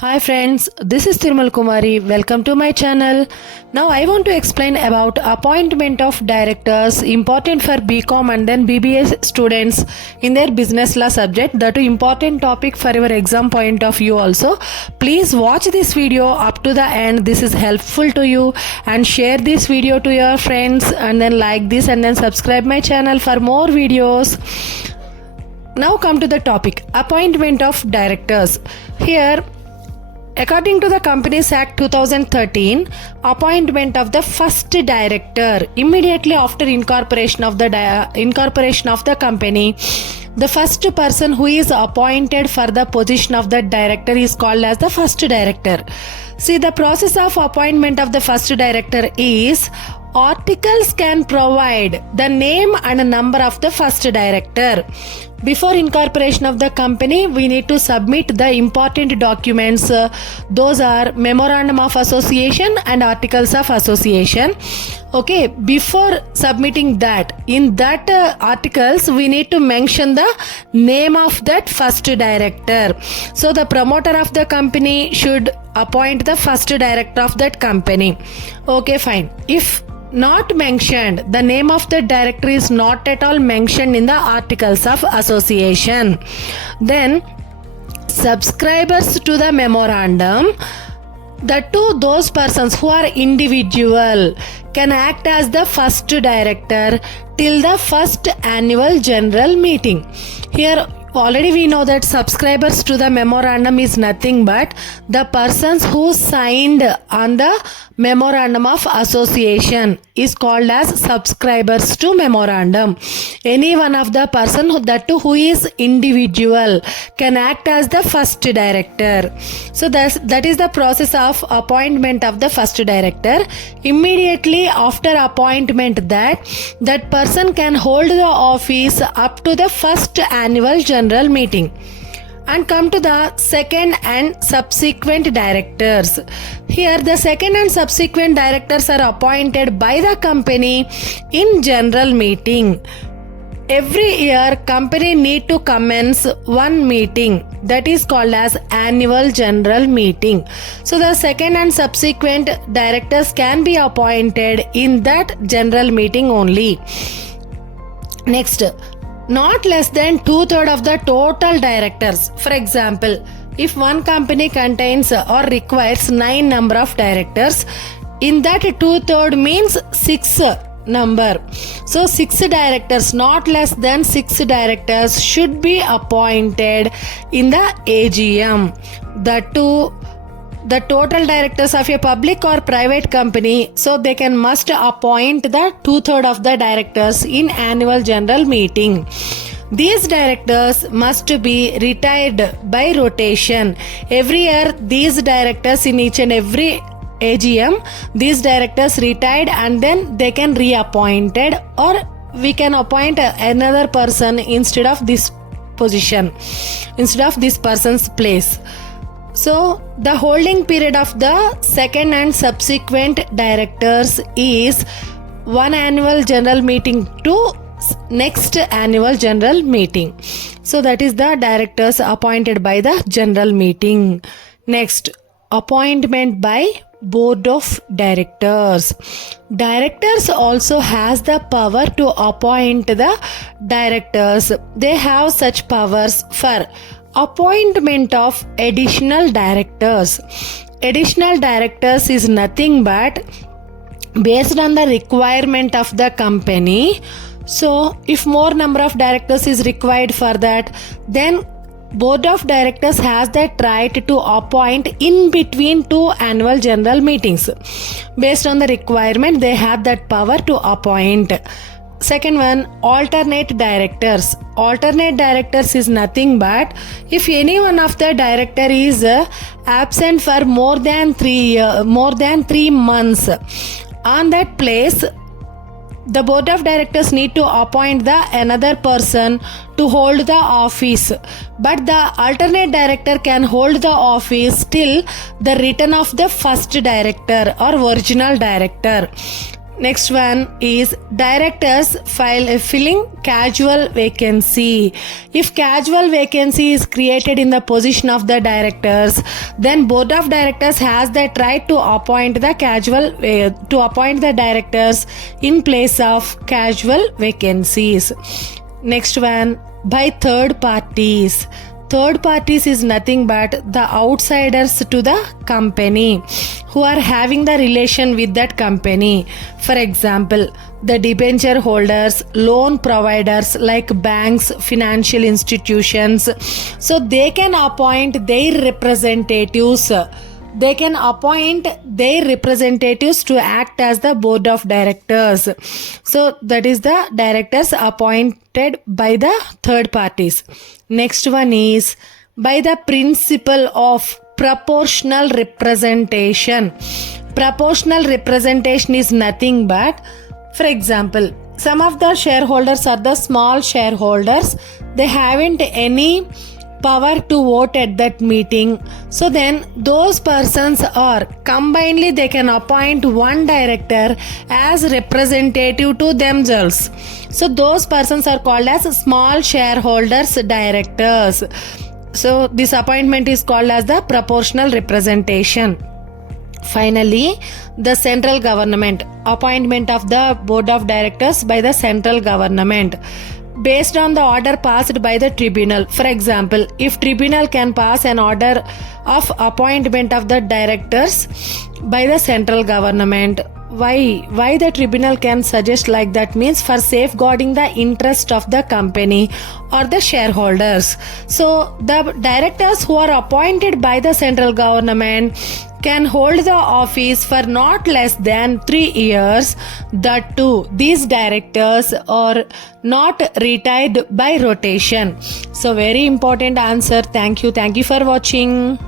Hi friends, this is Thirumal Kumari. Welcome to my channel. Now I want to explain about appointment of directors important for BCom and then BBA students in their business law subject. That is important topic for your exam point of view also. Please watch this video up to the end. This is helpful to you and share this video to your friends and then like this and then subscribe my channel for more videos. Now come to the topic, appointment of directors. Here according to the Companies Act 2013, appointment of the first director immediately after incorporation of the company, the first person who is appointed for the position of the director is called as the first director. See, the process of appointment of the first director is articles can provide the name and number of the first director. Before incorporation of the company, we need to submit the important documents. Those are Memorandum of Association and Articles of Association. Okay, before submitting that, in that articles, we need to mention the name of that first director. So the promoter of the company should appoint the first director of that company. Okay, fine. If not mentioned, the name of the director is not at all mentioned in the Articles of Association, then subscribers to the memorandum, those persons who are individual can act as the first director till the first annual general meeting. Here already we know that subscribers to the memorandum is nothing but the persons who signed on the memorandum of association is called as subscribers to memorandum. Any one of the person who is individual can act as the first director. So that is the process of appointment of the first director. Immediately after appointment, that person can hold the office up to the first annual general meeting. And come to the second and subsequent directors. Here the second and subsequent directors are appointed by the company in general meeting. Every year company need to commence one meeting that is called as annual general meeting. So the second and subsequent directors can be appointed in that general meeting only. Next, not less than 2/3 of the total directors. For example, if one company contains or requires 9 number of directors, in that 2/3 means 6 number. So 6 directors, not less than 6 directors should be appointed in the AGM. The total directors of a public or private company, so they must appoint the 2/3 of the directors in annual general meeting. These directors must be retired by rotation. Every year these directors in each and every AGM, these directors retired and then they can reappointed, or we can appoint another person instead of this position, instead of this person's place. So the holding period of the second and subsequent directors is one annual general meeting to next annual general meeting. So that is the directors appointed by the general meeting. Next, appointment by board of directors. Directors also has the power to appoint the directors. They have such powers for appointment of additional directors. Additional directors is nothing but based on the requirement of the company. So if more number of directors is required for that, then board of directors has that right to appoint in between 2 annual general meetings. Based on the requirement, they have that power to appoint. Second one, alternate directors. Alternate directors is nothing but if any one of the director is absent for more than 3 months, on that place the board of directors need to appoint the another person to hold the office, but the alternate director can hold the office till the return of the first director or original director. Next one is directors filling casual vacancy. If casual vacancy is created in the position of the directors, then board of directors has that right to appoint the directors in place of casual vacancies. Next one, by third parties. Third parties is nothing but the outsiders to the company who are having the relation with that company. For example, the debenture holders, loan providers like banks, financial institutions. So they can appoint their representatives. They can appoint their representatives to act as the board of directors. So that is the directors appointed by the third parties. Next one is by the principle of proportional representation. Proportional representation is nothing but, for example, some of the shareholders are the small shareholders. They haven't any power to vote at that meeting. So then those persons are combinedly they can appoint one director as representative to themselves. So those persons are called as small shareholders directors. So this appointment is called as the proportional representation. Finally, the central government, appointment of the board of directors by the central government based on the order passed by the tribunal. For example, if tribunal can pass an order of appointment of the directors by the central government, why the tribunal can suggest like that means for safeguarding the interest of the company or the shareholders. So the directors who are appointed by the central government can hold the office for not less than 3 years. That too, these directors are not retired by rotation. So very important answer. Thank you for watching.